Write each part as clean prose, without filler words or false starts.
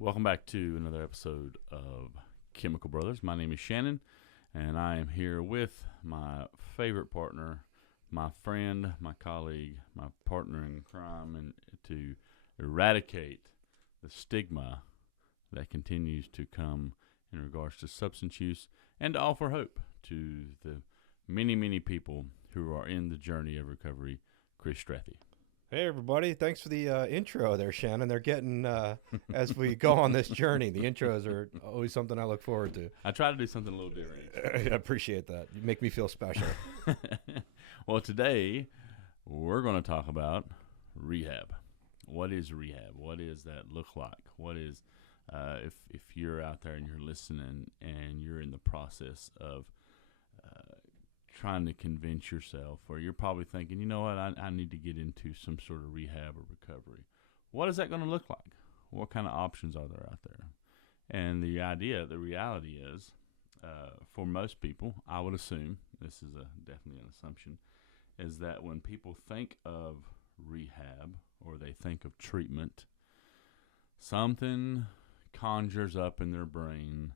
Welcome back to another episode of Chemical Brothers. My name is Shannon, and I am here with my favorite partner, my friend, my colleague, my partner in crime, and to eradicate the stigma that continues to come in regards to substance use and to offer hope to the many, many people who are in the journey of recovery. Chris Strathy. Hey, everybody. Thanks for the intro there, Shannon. They're getting, as we go on this journey, the intros are always something I look forward to. I try to do something a little different. I appreciate that. You make me feel special. Well, today we're going to talk about rehab. What is rehab? What does that look like? What is, if you're out there and you're listening and you're in the process of trying to convince yourself, or you're probably thinking, you know what, I need to get into some sort of rehab or recovery. What is that going to look like? What kind of options are there out there? And the reality is, for most people, I would assume, this is definitely an assumption, is that when people think of rehab or they think of treatment, something conjures up in their brain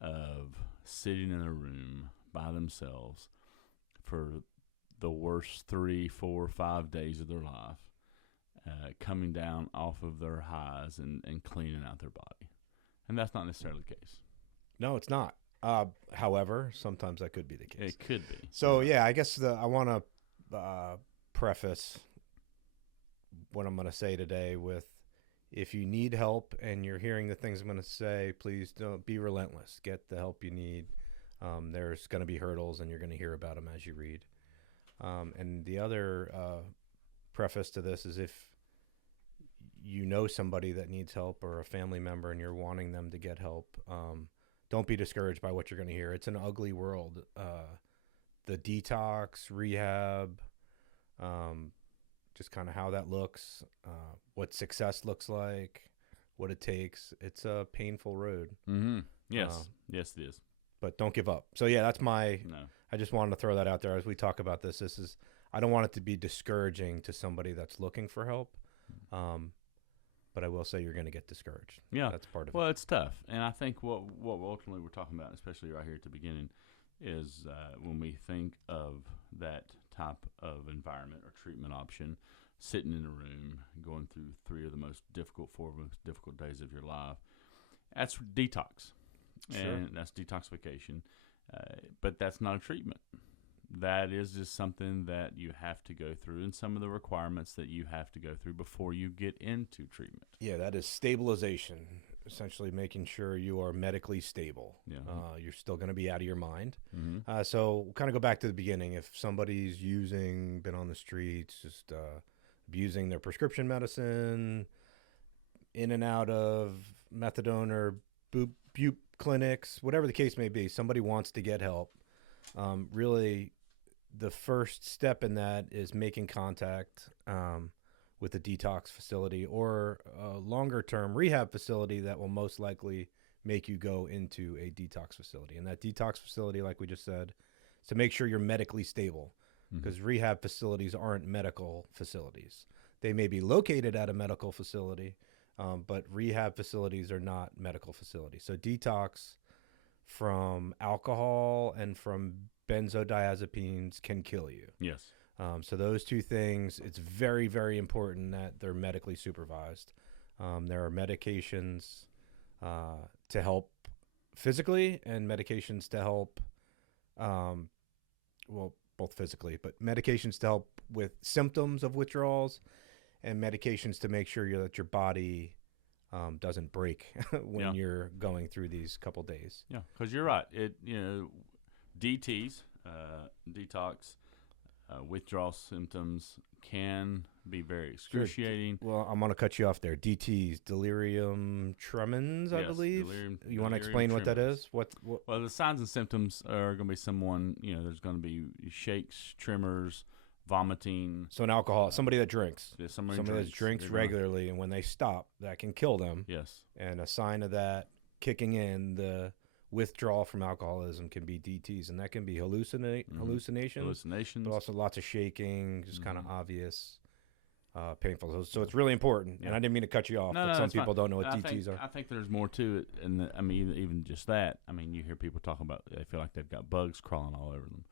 of sitting in a room by themselves for the worst 3, 4, 5 days of their life, coming down off of their highs and cleaning out their body. And that's not necessarily the case. No, it's not. However, sometimes that could be the case. It could be. So, yeah, I guess I want to preface what I'm going to say today with, if you need help and you're hearing the things I'm going to say, please don't be relentless. Get the help you need. There's going to be hurdles, and you're going to hear about them as you read. And the other preface to this is, if you know somebody that needs help or a family member and you're wanting them to get help, don't be discouraged by what you're going to hear. It's an ugly world. The detox, rehab, just kind of how that looks, what success looks like, what it takes. It's a painful road. Mm-hmm. Yes. Yes, it is. But don't give up. So, yeah, that's I just wanted to throw that out there as we talk about this. I don't want it to be discouraging to somebody that's looking for help. But I will say you're going to get discouraged. Yeah. That's part of it. Well, it's tough. And I think what ultimately we're talking about, especially right here at the beginning, is when we think of that type of environment or treatment option, sitting in a room, going through 4 most difficult days of your life, that's detox. Sure. And that's detoxification. But that's not a treatment. That is just something that you have to go through, and some of the requirements that you have to go through before you get into treatment. Yeah, that is stabilization, essentially making sure you are medically stable. Yeah. You're still going to be out of your mind. Mm-hmm. So we'll kind of go back to the beginning. If somebody's been on the streets, just abusing their prescription medicine, in and out of methadone or bupe clinics, whatever the case may be, somebody wants to get help. Really, the first step in that is making contact with a detox facility or a longer-term rehab facility that will most likely make you go into a detox facility. And that detox facility, like we just said, is to make sure you're medically stable, because rehab facilities aren't medical facilities. They may be located at a medical facility, but rehab facilities are not medical facilities. So detox from alcohol and from benzodiazepines can kill you. Yes. So those two things, it's very, very important that they're medically supervised. There are medications to help physically and medications to help, both physically, but medications to help with symptoms of withdrawals, and medications to make sure that your body doesn't break when you're going through these couple days. Yeah, because you're right. DTs, detox, withdrawal symptoms can be very excruciating. Sure. Well, I'm going to cut you off there. DTs, delirium tremens, I believe. You want to explain what that is? What? Well, the signs and symptoms are going to be there's going to be shakes, tremors, vomiting. So an alcohol, somebody that drinks. Yeah, somebody that drinks regularly, and when they stop, that can kill them. Yes. And a sign of that kicking in, the withdrawal from alcoholism, can be DTs, and that can be hallucinations, Hallucinations. but also lots of shaking, just kind of obvious painful. So it's really important. Yeah. And I didn't mean to cut you off, No, but no, some that's people fine. don't know what And DTs are. I think there's more to it, and I mean, even just that. I mean, you hear people talking about they feel like they've got bugs crawling all over them.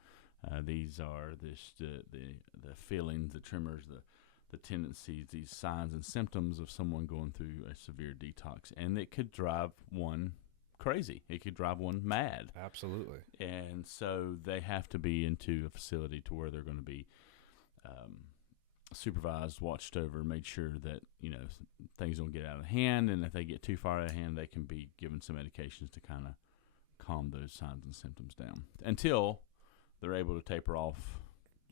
These are the feelings, the tremors, the tendencies, these signs and symptoms of someone going through a severe detox, and it could drive one crazy. It could drive one mad. Absolutely. And so they have to be into a facility to where they're going to be supervised, watched over, made sure that things don't get out of hand, and if they get too far out of hand, they can be given some medications to kind of calm those signs and symptoms down until they're able to taper off.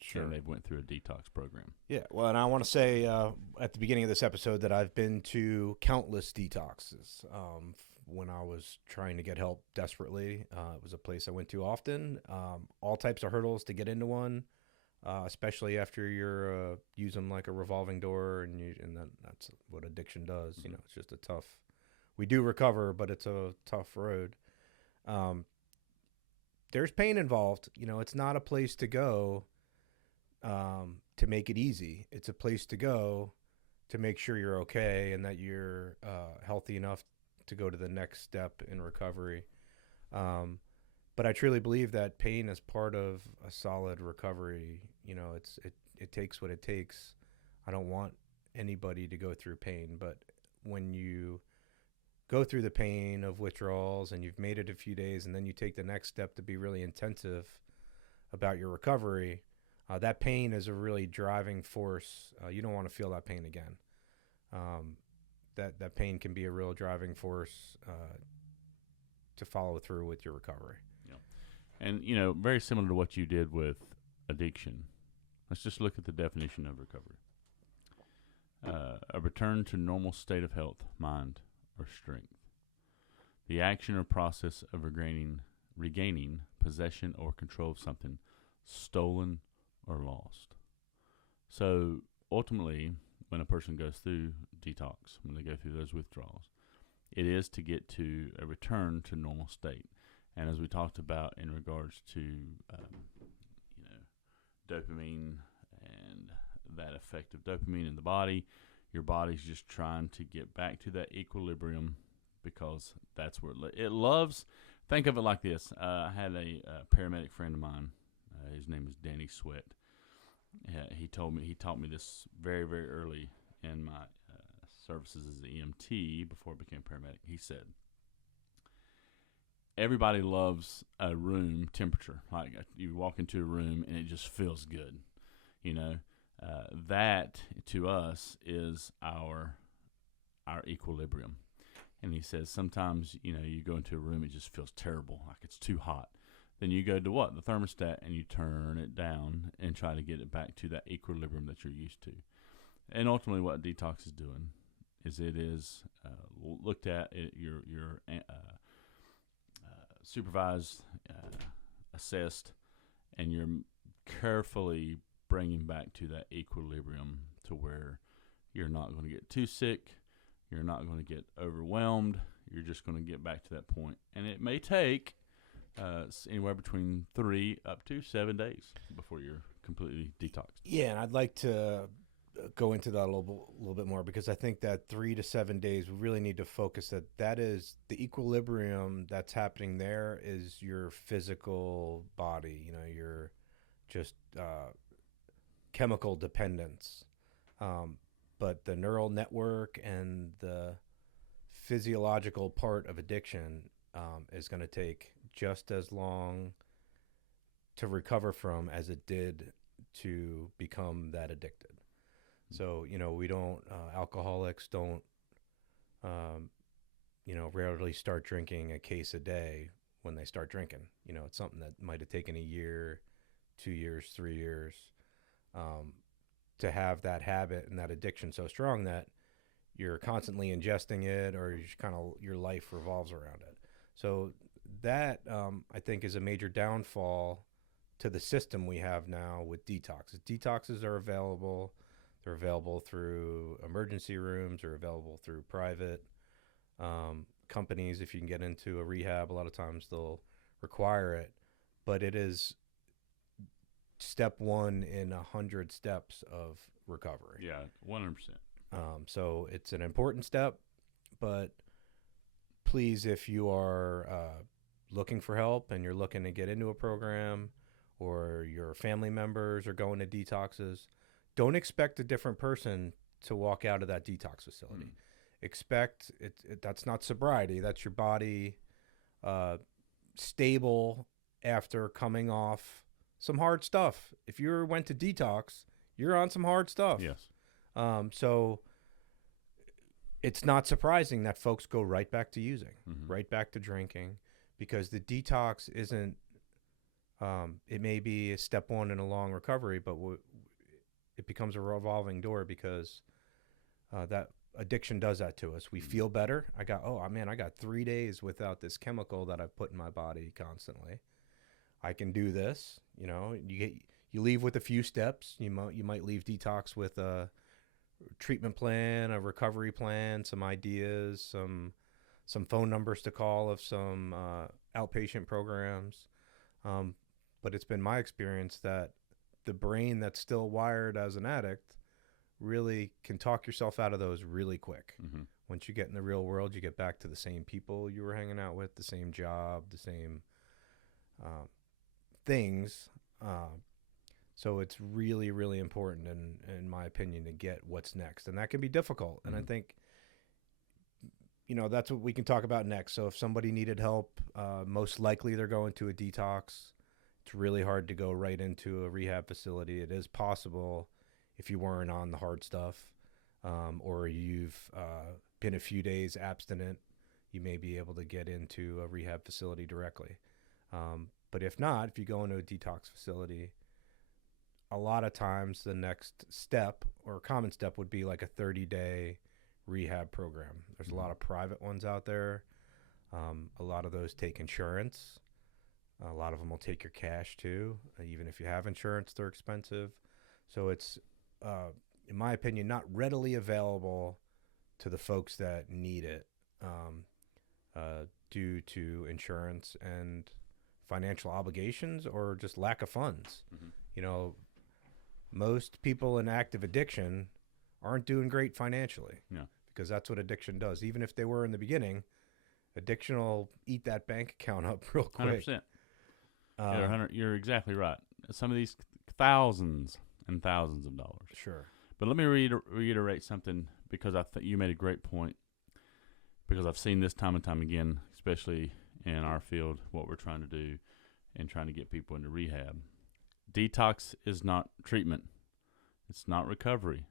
Sure. And they've went through a detox program. Yeah, well, and I want to say at the beginning of this episode that I've been to countless detoxes. When I was trying to get help desperately, it was a place I went to often. All types of hurdles to get into one, especially after you're using like a revolving door, and that's what addiction does. Mm-hmm. It's just a tough. We do recover, but it's a tough road. There's pain involved. It's not a place to go to make it easy. It's a place to go to make sure you're okay and that you're healthy enough to go to the next step in recovery. But I truly believe that pain is part of a solid recovery. It takes what it takes. I don't want anybody to go through pain, but when you go through the pain of withdrawals and you've made it a few days and then you take the next step to be really intensive about your recovery, that pain is a really driving force. You don't want to feel that pain again. That pain can be a real driving force to follow through with your recovery. Yeah. And, very similar to what you did with addiction, let's just look at the definition of recovery. A return to normal state of health, mind, or strength. The action or process of regaining possession or control of something stolen or lost. So ultimately, when a person goes through detox, when they go through those withdrawals, it is to get to a return to normal state. And as we talked about in regards to dopamine and that effect of dopamine in the body, your body's just trying to get back to that equilibrium because that's where it loves. Think of it like this. I had a paramedic friend of mine. His name is Danny Sweat. He taught me this very, very early in my services as an EMT before I became paramedic. He said, everybody loves a room temperature. Like you walk into a room and it just feels good. That to us is our equilibrium. And he says sometimes, you go into a room, it just feels terrible, like it's too hot. Then you go to what? The thermostat, and you turn it down and try to get it back to that equilibrium that you're used to. And ultimately what detox is doing is it is looked at, you're supervised, assessed, and you're carefully bringing back to that equilibrium to where you're not going to get too sick, you're not going to get overwhelmed, you're just going to get back to that point. And it may take anywhere between 3 up to 7 days before you're completely detoxed. Yeah, and I'd like to go into that a little bit more because I think that 3 to 7 days we really need to focus that is the equilibrium that's happening there is your physical body, your just chemical dependence. But the neural network and the physiological part of addiction is going to take just as long to recover from as it did to become that addicted. So, we don't, alcoholics don't, rarely start drinking a case a day when they start drinking. It's something that might have taken a year, 2 years, 3 years, to have that habit and that addiction so strong that you're constantly ingesting it or your life revolves around it. So that, I think, is a major downfall to the system we have now with detoxes. Detoxes are available. They're available through emergency rooms. They're available through private companies. If you can get into a rehab, a lot of times they'll require it. But it is step one in 100 steps of recovery. Yeah, 100%. So it's an important step, but please, if you are looking for help and you're looking to get into a program, or your family members are going to detoxes, don't expect a different person to walk out of that detox facility. Expect that's not sobriety. That's your body stable after coming off some hard stuff. If you went to detox, you're on some hard stuff. Yes. So it's not surprising that folks go right back to using, right back to drinking, because the detox isn't, it may be a step one in a long recovery, but it becomes a revolving door, because that addiction does that to us. We feel better. I got 3 days without this chemical that I've put in my body constantly. I can do this. You know, you leave with a few steps. You might leave detox with a treatment plan, a recovery plan, some ideas, some phone numbers to call of some outpatient programs. But it's been my experience that the brain that's still wired as an addict really can talk yourself out of those really quick. Once you get in the real world, you get back to the same people you were hanging out with, the same job, the same things. So it's really, really important, in my opinion, to get what's next. And that can be difficult. And I think, you know, that's what we can talk about next. So if somebody needed help, most likely they're going to a detox. It's really hard to go right into a rehab facility. It is possible if you weren't on the hard stuff, or you've been a few days abstinent, you may be able to get into a rehab facility directly. But if not, if you go into a detox facility, a lot of times the next step or common step would be like a 30-day rehab program. There's a lot of private ones out there. A lot of those take insurance. A lot of them will take your cash too. Even if you have insurance, they're expensive. So it's, in my opinion, not readily available to the folks that need it, due to insurance and financial obligations, or just lack of funds. You know, most people in active addiction aren't doing great financially. Yeah. Because that's what addiction does. Even if they were in the beginning, addiction will eat that bank account up real quick. 100%. You're exactly right. Some of these thousands and thousands of dollars. Sure. But let me reiterate something, because I think you made a great point, because I've seen this time and time again, especially in our field, what we're trying to do and trying to get people into rehab. Detox is not treatment. It's not recovery.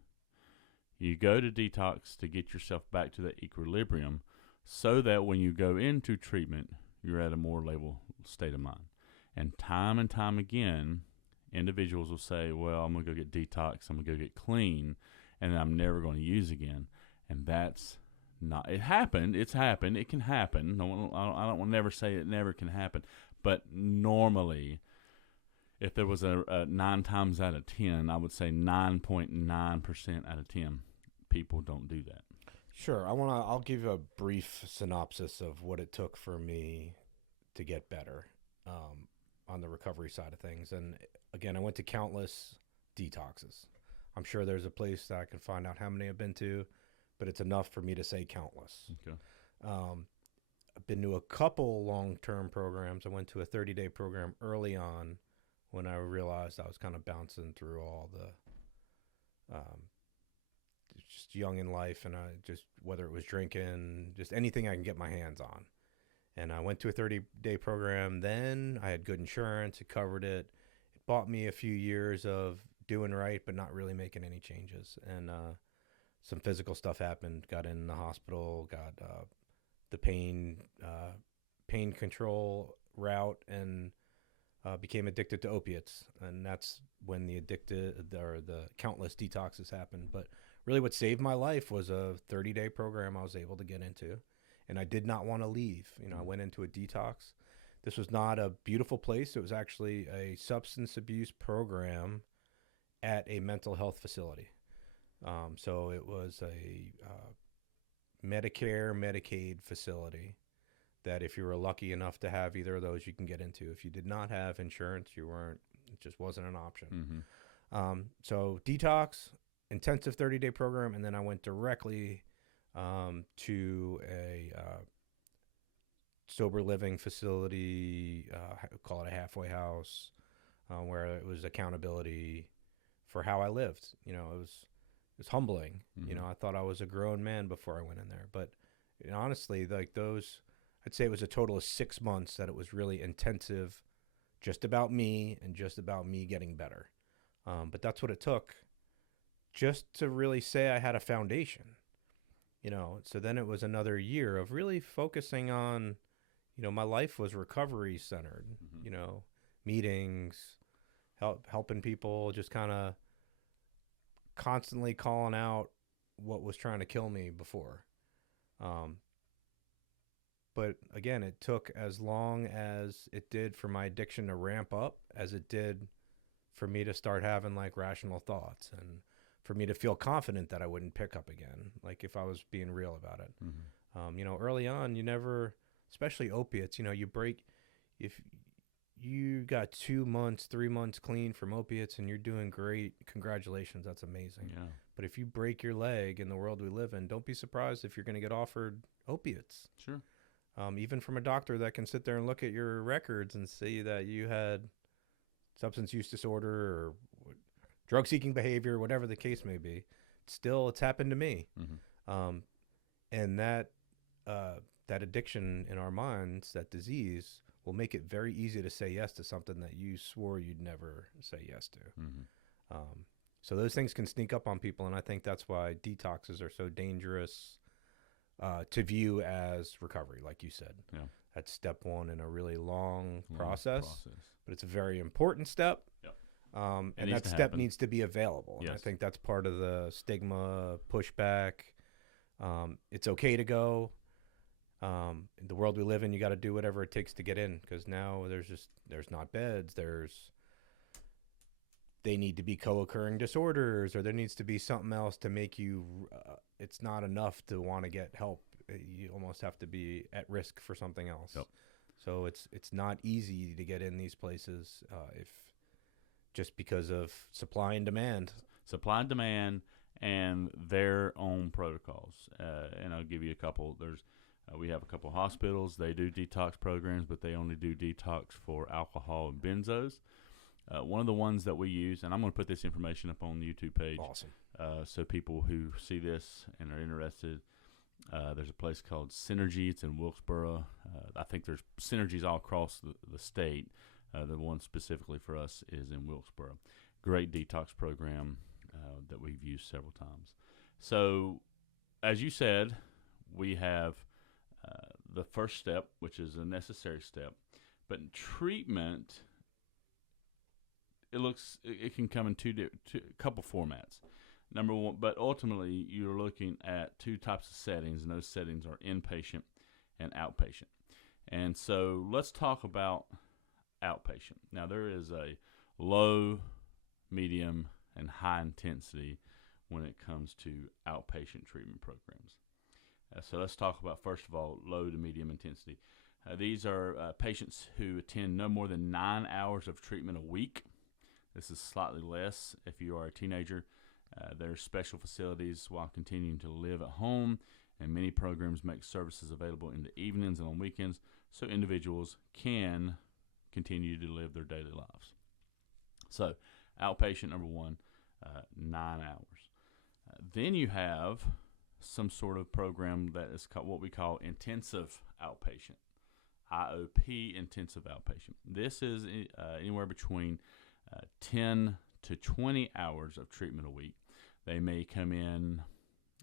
You go to detox to get yourself back to that equilibrium, so that when you go into treatment, you're at a more stable state of mind. And time again, individuals will say, well, I'm going to go get detox, I'm going to go get clean, and I'm never going to use again. And that's not, it happened, it can happen. I don't want to never say it never can happen, but normally, if there was a 9 times out of 10, I would say 9.9% out of 10 people don't do that. Sure. I'll give you a brief synopsis of what it took for me to get better, on the recovery side of things. And again, I went to countless detoxes. I'm sure there's a place that I can find out how many I've been to, but it's enough for me to say countless. Okay. I've been to a couple long-term programs. I went to a 30-day program early on when I realized I was kind of bouncing through all the, just young in life, and whether it was drinking, just anything I can get my hands on. And I went to a 30-day program. Then I had good insurance. It covered it. It bought me a few years of doing right, but not really making any changes. And some physical stuff happened. Got in the hospital, got the pain control route, and became addicted to opiates. And that's when the countless detoxes happened. But really what saved my life was a 30-day program I was able to get into. And I did not want to leave. You know, I went into a detox. This was not a beautiful place. It was actually a substance abuse program at a mental health facility. So it was a Medicare, Medicaid facility that if you were lucky enough to have either of those, you can get into. If you did not have insurance, it just wasn't an option. So detox intensive 30-day program, and then I went directly to a sober living facility, call it a halfway house, where it was accountability for how I lived. You know, it was humbling. Mm-hmm. You know, I thought I was a grown man before I went in there, but honestly, like those, I'd say it was a total of 6 months that it was really intensive, just about me and just about me getting better. But that's what it took, just to really say I had a foundation. You know, so then it was another year of really focusing on, you know, my life was recovery centered. Mm-hmm. You know, meetings, helping people, just kind of constantly calling out what was trying to kill me before. But again, it took as long as it did for my addiction to ramp up as it did for me to start having like rational thoughts, and for me to feel confident that I wouldn't pick up again, like if I was being real about it. Mm-hmm. You know, early on, you never, especially opiates, you know, if you got 2 months, 3 months clean from opiates and you're doing great, congratulations, that's amazing. Yeah. But if you break your leg in the world we live in, don't be surprised if you're going to get offered opiates. Sure. Even from a doctor that can sit there and look at your records and see that you had substance use disorder or drug-seeking behavior, whatever the case may be. Still, it's happened to me. Mm-hmm. And that addiction in our minds, that disease, will make it very easy to say yes to something that you swore you'd never say yes to. Mm-hmm. So those things can sneak up on people, and I think that's why detoxes are so dangerous to view as recovery, like you said. Yeah. That's step one in a really long process, but it's a very important step. Yep. And that step needs to be available. Yes. And I think that's part of the stigma, pushback. It's okay to go. In the world we live in, you got to do whatever it takes to get in, because now there's not beds. They need to be co-occurring disorders, or there needs to be something else to make you, it's not enough to want to get help. You almost have to be at risk for something else. Yep. So it's not easy to get in these places if just because of supply and demand. Supply and demand and their own protocols. And I'll give you a couple. We have a couple of hospitals. They do detox programs, but they only do detox for alcohol and benzos. One of the ones that we use, and I'm going to put this information up on the YouTube page. Awesome. So people who see this and are interested, there's a place called Synergy. It's in Wilkesboro. I think there's Synergies all across the state. The one specifically for us is in Wilkesboro. Great detox program that we've used several times. So, as you said, we have the first step, which is a necessary step. But in treatment, it can come in a couple formats. Number one, but ultimately you're looking at two types of settings, and those settings are inpatient and outpatient. And so let's talk about outpatient. Now, there is a low, medium, and high intensity when it comes to outpatient treatment programs. So let's talk about, first of all, low to medium intensity. These are patients who attend no more than 9 hours of treatment a week. This is slightly less if you are a teenager. There are special facilities while continuing to live at home, and many programs make services available in the evenings and on weekends so individuals can continue to live their daily lives. So, outpatient number one, 9 hours. Then you have some sort of program that is called what we call intensive outpatient, IOP, intensive outpatient. This is anywhere between 10 to 20 hours of treatment a week. They may come in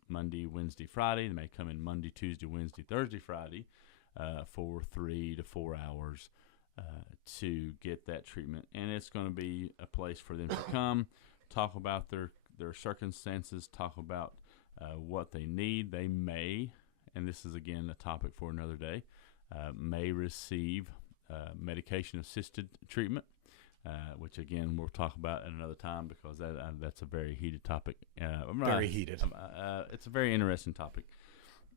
Monday, Wednesday, Friday. They may come in Monday, Tuesday, Wednesday, Thursday, Friday for 3 to 4 hours to get that treatment. And it's going to be a place for them to come, talk about their circumstances, talk about what they need. They may, and this is again a topic for another day, may receive medication-assisted treatment. Which again we'll talk about at another time, because that's a very heated topic. Very heated. It's a very interesting topic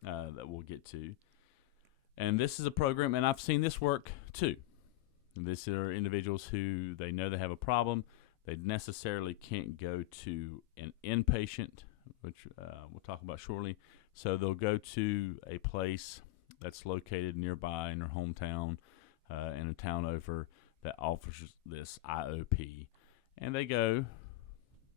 that we'll get to. And this is a program, and I've seen this work too. These are individuals who they know they have a problem. They necessarily can't go to an inpatient, which we'll talk about shortly. So they'll go to a place that's located nearby in their hometown, in a town over, that offers this IOP. And they go,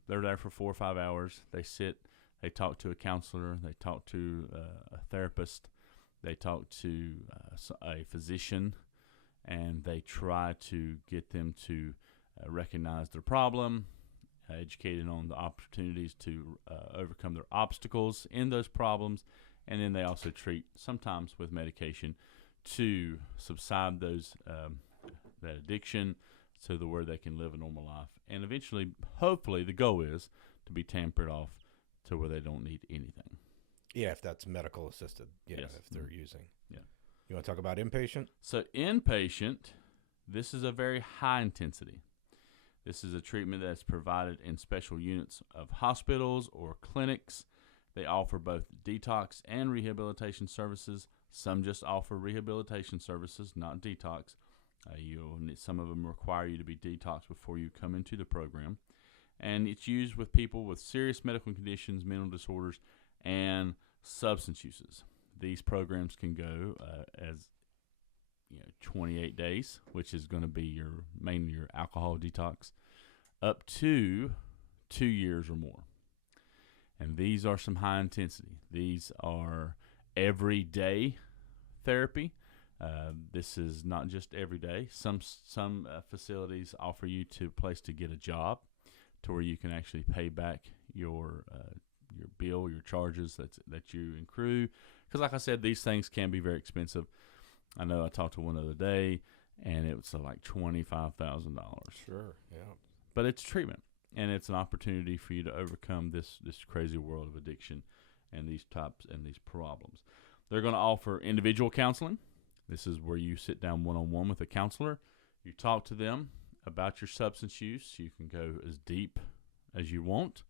they're there for 4 or 5 hours. They sit, they talk to a counselor, they talk to a therapist, they talk to a physician, and they try to get them to recognize their problem, educated on the opportunities to overcome their obstacles in those problems, and then they also treat, sometimes with medication, to subside that addiction, so where they can live a normal life, and eventually, hopefully, the goal is to be tampered off to where they don't need anything. Yeah, if that's medical assisted. Yeah, Yes. if they're using. Yeah. You want to talk about inpatient? So inpatient, this is a very high intensity. This is a treatment that's provided in special units of hospitals or clinics. They offer both detox and rehabilitation services. Some just offer rehabilitation services, not detox. Some of them require you to be detoxed before you come into the program. And it's used with people with serious medical conditions, mental disorders, and substance uses. These programs can go as 28 days, which is going to be mainly your alcohol detox, up to 2 years or more. And these are some high intensity. These are everyday therapy. This is not just every day. Some facilities offer you to place to get a job, to where you can actually pay back your bill, your charges that you accrue. Because, like I said, these things can be very expensive. I know I talked to one the other day, and it was like $25,000. Sure, yeah. But it's treatment, and it's an opportunity for you to overcome this crazy world of addiction and these problems. They're going to offer individual counseling. This is where you sit down one-on-one with a counselor. You talk to them about your substance use. You can go as deep as you want.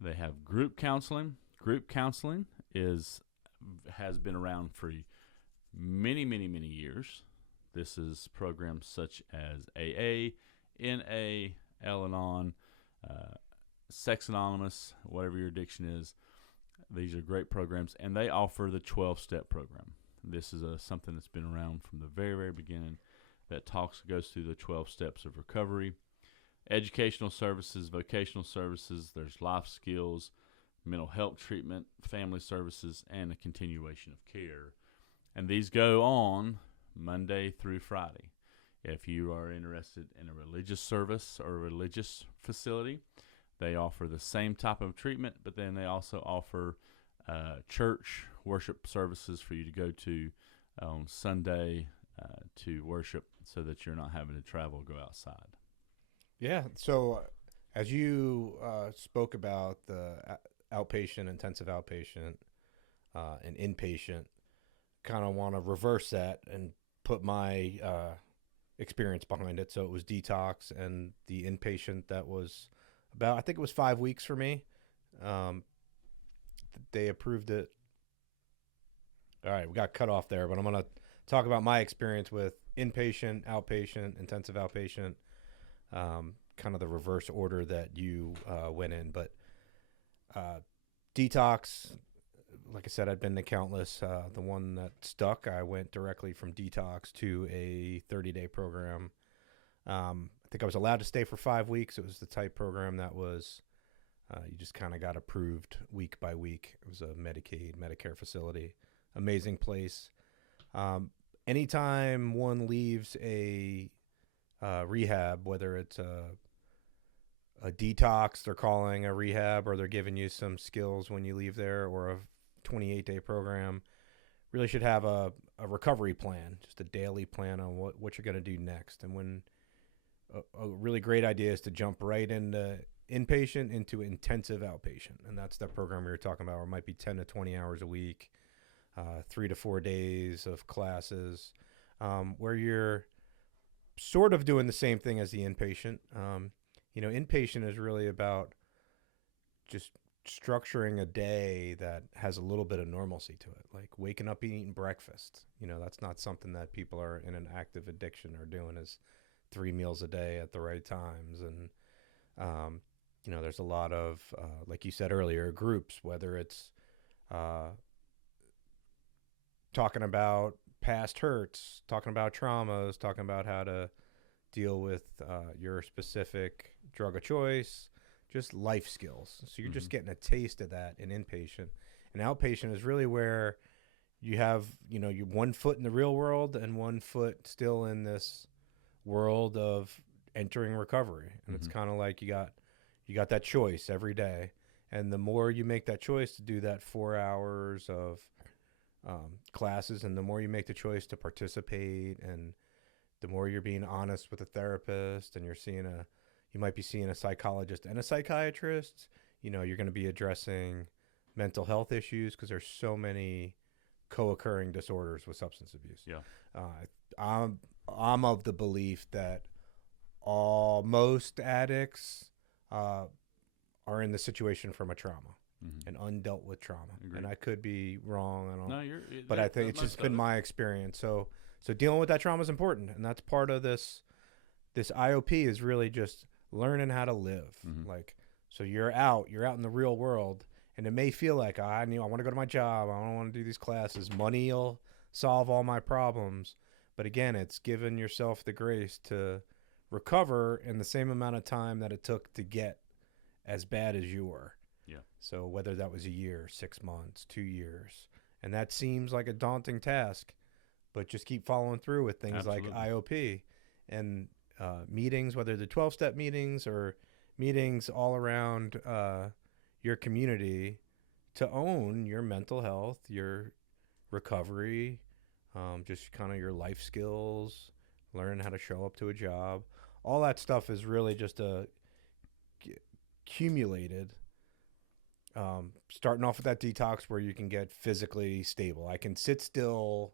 They have group counseling. Group counseling has been around for many, many, many years. This is programs such as AA, NA, Al-Anon, Sex Anonymous, whatever your addiction is. These are great programs, and they offer the 12-step program. This is something that's been around from the very, very beginning, that goes through the 12 steps of recovery. Educational services, vocational services, there's life skills, mental health treatment, family services, and a continuation of care. And these go on Monday through Friday. If you are interested in a religious service or a religious facility, they offer the same type of treatment, but then they also offer church worship services for you to go to on Sunday to worship, so that you're not having to travel or go outside. Yeah. So as you spoke about the outpatient, intensive outpatient, and inpatient, kind of want to reverse that and put my experience behind it. So it was detox and the inpatient, that was about, I think it was 5 weeks for me. They approved it. All right, we got cut off there, but I'm going to talk about my experience with inpatient, outpatient, intensive outpatient, kind of the reverse order that you went in. But detox, like I said, I'd been to countless. The one that stuck, I went directly from detox to a 30-day program. I think I was allowed to stay for 5 weeks. It was the type program that was, you just kind of got approved week by week. It was a Medicaid, Medicare facility. Amazing place. Anytime one leaves a rehab, whether it's a detox, they're calling a rehab, or they're giving you some skills when you leave there, or a 28-day program, really should have a recovery plan, just a daily plan on what you're going to do next. And when a really great idea is to jump right into inpatient into intensive outpatient, and that's the program we were talking about, where it might be 10 to 20 hours a week, 3 to 4 days of classes, where you're sort of doing the same thing as the inpatient. Inpatient is really about just structuring a day that has a little bit of normalcy to it, like waking up and eating breakfast. That's not something that people are in an active addiction are doing, is 3 meals a day at the right times. And There's a lot of, like you said earlier, groups, whether it's uh, talking about past hurts, talking about traumas, talking about how to deal with your specific drug of choice, just life skills. So you're just getting a taste of that in inpatient. And outpatient is really where you have, you one foot in the real world and one foot still in this world of entering recovery. And it's kind of like you got that choice every day. And the more you make that choice to do that 4 hours of classes, and the more you make the choice to participate, and the more you're being honest with a therapist, and you might be seeing a psychologist and a psychiatrist, you're going to be addressing mental health issues because there's so many co-occurring disorders with substance abuse. Yeah. I'm of the belief that most addicts are in the situation from a trauma, and undealt with trauma. Agreed. And I could be wrong. I don't. No, but I think it's just been my experience. So dealing with that trauma is important, and that's part of this. This IOP is really just learning how to live. So you're out in the real world, and it may feel like I want to go to my job. I don't want to do these classes. Money will solve all my problems. But again, it's giving yourself the grace to recover in the same amount of time that it took to get as bad as you were. Yeah. So whether that was a year, 6 months, 2 years, and that seems like a daunting task, but just keep following through with things Absolutely. like IOP and meetings, whether the 12-step meetings or meetings all around your community, to own your mental health, your recovery, just kind of your life skills, learning how to show up to a job. All that stuff is really just accumulated. Starting off with that detox where you can get physically stable. I can sit still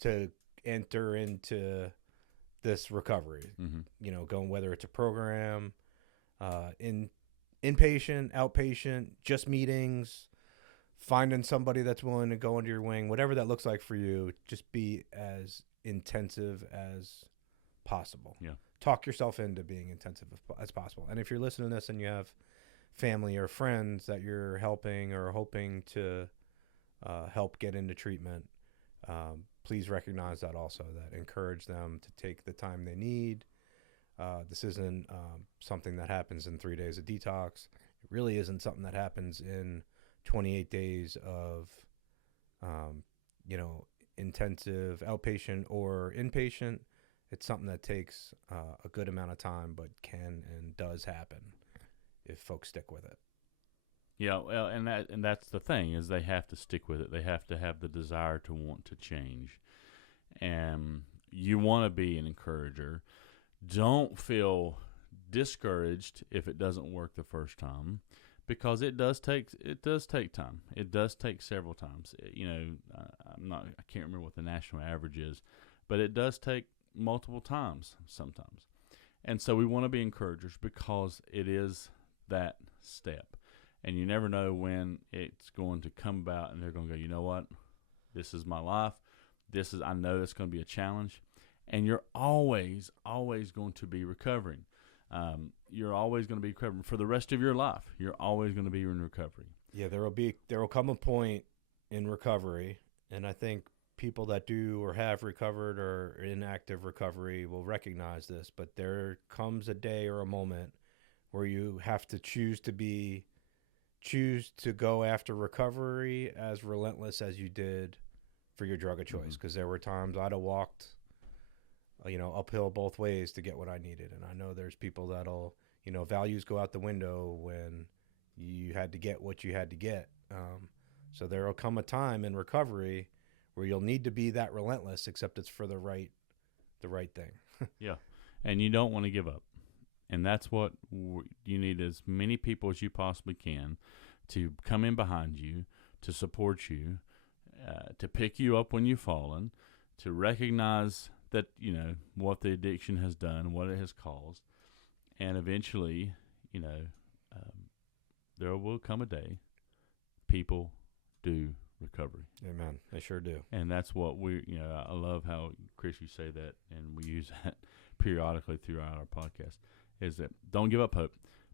to enter into this recovery. Going, whether it's a program, inpatient, outpatient, just meetings, finding somebody that's willing to go under your wing, whatever that looks like for you, just be as intensive as possible. Yeah. Talk yourself into being intensive as possible. And if you're listening to this and you have family or friends that you're helping or hoping to help get into treatment, please recognize that also, that encourage them to take the time they need. This isn't something that happens in 3 days of detox. It really isn't something that happens in 28 days of, intensive outpatient or inpatient. It's something that takes a good amount of time, but can and does happen if folks stick with it. Yeah, well, and that's the thing, is they have to stick with it. They have to have the desire to want to change. And you want to be an encourager. Don't feel discouraged if it doesn't work the first time, because it does take time. It does take several times. I can't remember what the national average is, but it does take multiple times sometimes. And so we want to be encouragers, because it is that step. And you never know when it's going to come about and they're going to go, you know what? This is my life. I know it's going to be a challenge. And you're always going to be recovering. You're always going to be recovering for the rest of your life. You're always going to be in recovery. Yeah, there will come a point in recovery, and I think people that do or have recovered or are in active recovery will recognize this, but there comes a day or a moment where you have to choose to go after recovery as relentless as you did for your drug of choice. Because there were times I'd have walked uphill both ways to get what I needed. And I know there's people that'll, values go out the window when you had to get what you had to get. So there will come a time in recovery where you'll need to be that relentless, except it's for the right thing. Yeah. And you don't want to give up. And that's what you need, as many people as you possibly can to come in behind you, to support you, to pick you up when you've fallen, to recognize that, what the addiction has done, what it has caused. And eventually, there will come a day people do recovery. Amen. They sure do. And that's what I love how, Chris, you say that, and we use that periodically throughout our podcast, is that don't give up hope.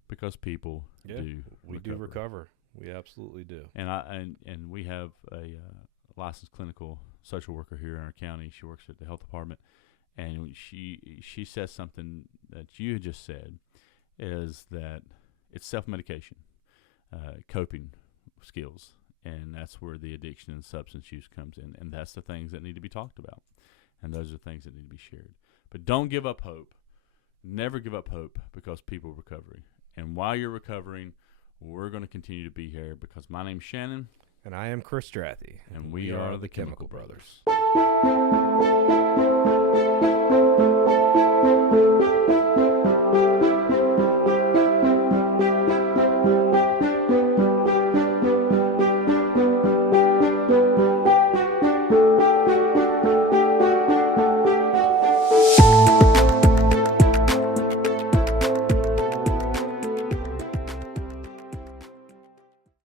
because people do. We do recover. We absolutely do. And we have a licensed clinical social worker here in our county. She works at the health department, and she says something that you just said, is that it's self-medication, coping skills, and that's where the addiction and substance use comes in, and that's the things that need to be talked about, and those are things that need to be shared. But don't give up hope. Never give up hope, because people are recovering. And while you're recovering, we're going to continue to be here, because my name's Shannon. And I am Chris Strathy. And we are the Chemical Brothers.